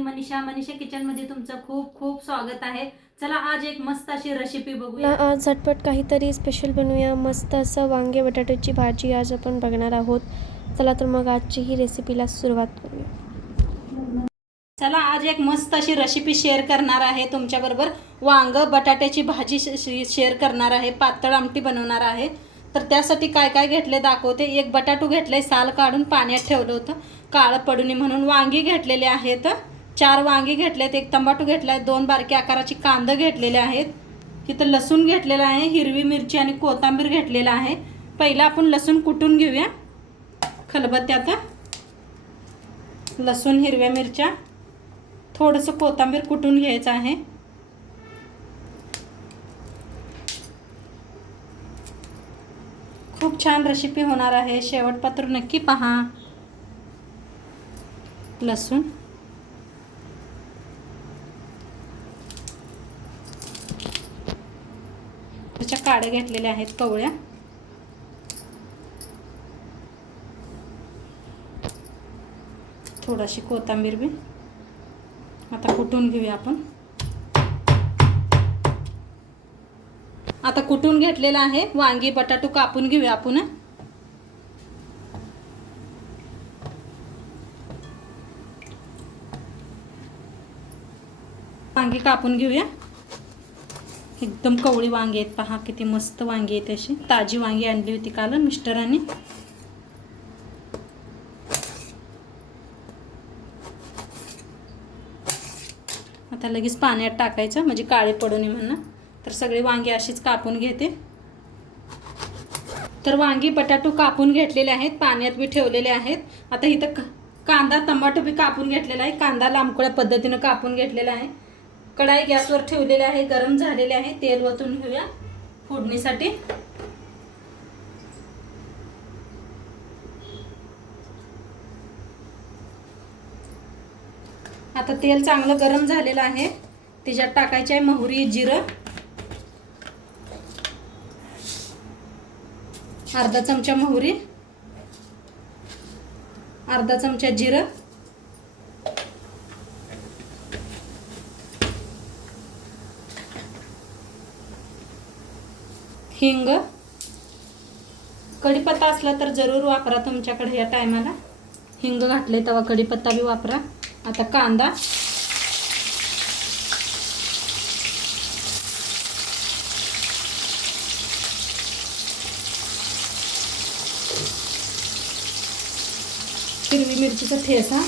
मी Manisha kitchen मध्ये तुमचं खूप खूप स्वागत आहे। चला आज एक मस्त अशी रेसिपी बघूया। आज झटपट काहीतरी स्पेशल बनवूया। मस्त असं वांगे बटाट्याची भाजी आज आपण बघणार आहोत। चला तर मग आजची ही रेसिपीला सुरुवात करूया। चला आज एक मस्त अशी रेसिपी शेअर करणार आहे तुमच्याबरोबर। वांग बटाट्याची भाजी शेअर करणार आहे, पातळ आमटी बनवणार आहे। तर त्यासाठी काय काय घेतले दाखवते। एक बटाटू घेतले, साल काढून पाण्यात ठेवलं होतं काळं पडू नये म्हणून। वांगी घेतलेले आहेत, 4 वांगी घेतलेत, एक टमाटो घेतलाय, 2 बारके आकाराची कांदा घेतलेले आहेत। इथं लसूण घेतलेला आहे, हिरवी मिरची आणि कोथिंबीर घेतलेला आहे। पहिला आपण लसूण कुटून घेऊया खलबत्त्यात। लसूण, हिरव्या मिरच्या, थोडंसं कोथिंबीर कुटून घ्यायचं आहे। खूप छान रेसिपी होणार आहे, शेवटपर्यंत नक्की पहा। लसूण, त्याच्या काड्या घेतलेल्या आहेत, कवळ्या, थोडीशी कोथिंबीर बी आता कुटून घेऊया आपण। आता कुटून घेतलेला आहे वांगी बटाटू कापून घेऊया आपण। वांगी कापून घेऊया, एकदम कवळी वांगी आहेत, पहा किती मस्त वांगी आहेत। अशी ताजी वांगी आणली होती काल मिस्टरांनी। आता लगेच पाण्यात टाकायचं म्हणजे काळे पडू नये म्हणून। तर सगळे वांगी अशीच कापून घेते। तर वांगी बटाटू कापून घेतलेले आहेत, पाण्यात बी ठेवलेले आहेत। आता इथं कांदा टमाटो बी कापून घेतलेला आहे, कांदा लांबकळ्या पद्धतीने कापून घेतलेला आहे। कढाई गॅसवर ठेवलेली आहे, गरम झालेले आहे। तेल ओतून घेऊया फोडणीसाठी। आता तेल चांगलं गरम झालेलं आहे, त्याच्यात टाकायचे आहे मोहरी, जिरं, अर्धा चमचा मोहरी, अर्धा चमचा जिरं, हिंग, कढीपत्ता असला तर जरूर वापरा तुमच्याकडे या टायमाला। हिंग घातले तेव्हा कढीपत्ता बी वापरा। आता कांदा, हिरवी मिरचीचा ठेचा,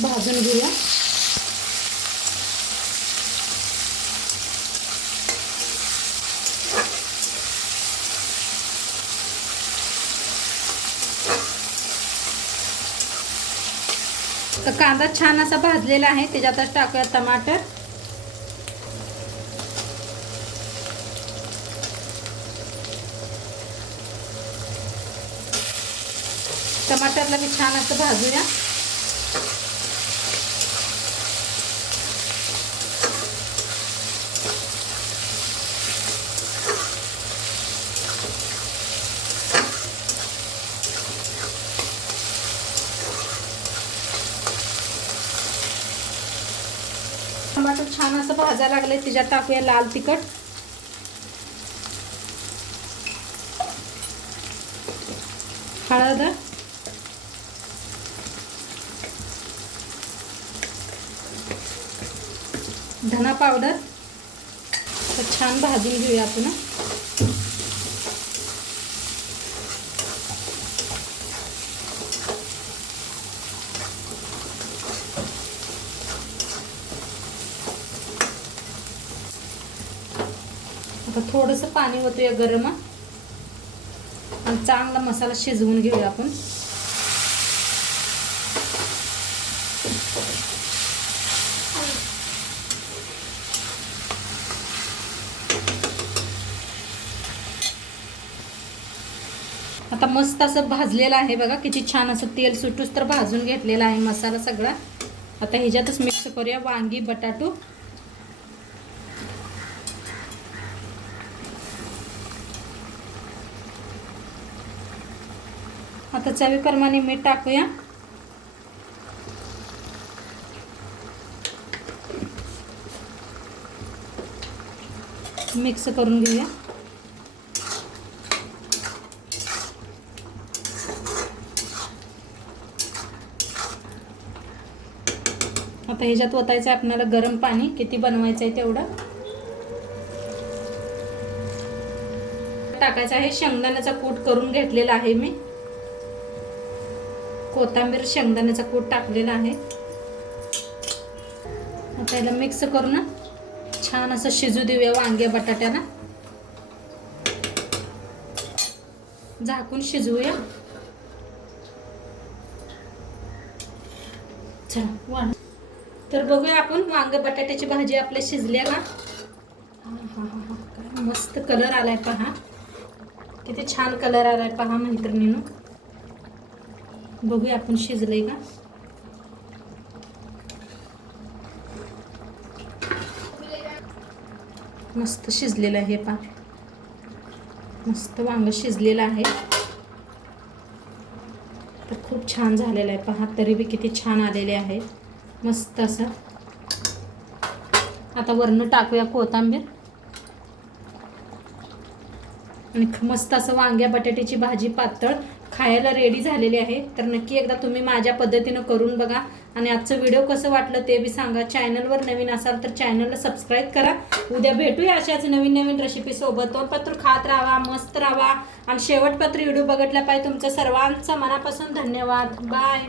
भाजून घेऊया। तर कांदा छान असा भाजलेला आहे, त्याच्यातच टाकूया टमाटर, टमाटरला मी छान असं भाजूया। टमाटर छान असं भाजायला लागले, त्याच्यात टाकूया लाल तिखट, हळद, धना पावडर। तर छान भाजून घेऊया आपण। आता थोडंसं पाणी ओतूया गरम आणि चांगला मसाला शिजवून घेऊया आपण। आता मस्त असं भाजलेलं आहे बघा, किती छान असं तेल सुटूस तर भाजून घेतलेला आहे मसाला सगळा। आता ह्याच्यातच मिक्स करूया वांगी बटाटू. आता चवीप्रमाणे मीठ टाकूया. मिक्स करून घेऊया. आता ह्याच्यात ओतायचं आहे आपल्याला गरम पाणी. किती बनवायचं आहे तेवढं टाकायचं आहे. शेंगदाण्याचा कूट करून घेतलेला आहे मी. कोथिंबीर शेंगदाण्याचा कूट टाकलेला आहे. आता याला मिक्स करून ना छान असं शिजू देऊया वांगे बटाट्याला. झाकून शिजवूया. चला तर बघूया आपण वांग बटाट्याची भाजी आपल्या शिजल्या का. काय मस्त कलर आलाय पहा. किती छान कलर आलाय पहा मैत्रिणींनो. बघूया आपण शिजलंय का. मस्त शिजलेलं आहे पहा. मस्त वांग शिजलेलं आहे. तर खूप छान झालेलं आहे पहा. तरी बी किती छान आलेले आहे. मस्त असं. आता वरून टाकूया कोथिंबीर आणि मस्त असं वांग्या बटाट्याची भाजी पातळ खायला रेडी झालेली आहे. तर नक्की एकदा तुम्ही माझ्या पद्धतीनं करून बघा आणि आजचं व्हिडिओ कसं वाटलं ते बी सांगा. चॅनलवर नवीन असाल तर चॅनलला सबस्क्राईब करा. उद्या भेटूया अशाच नवीन नवीन रेसिपी सोबत. तोपर्यंत खात राहा, मस्त राहा आणि शेवटपर्यंत व्हिडिओ बघितला पाहिजे. तुमचं सर्वांचं मनापासून धन्यवाद. बाय.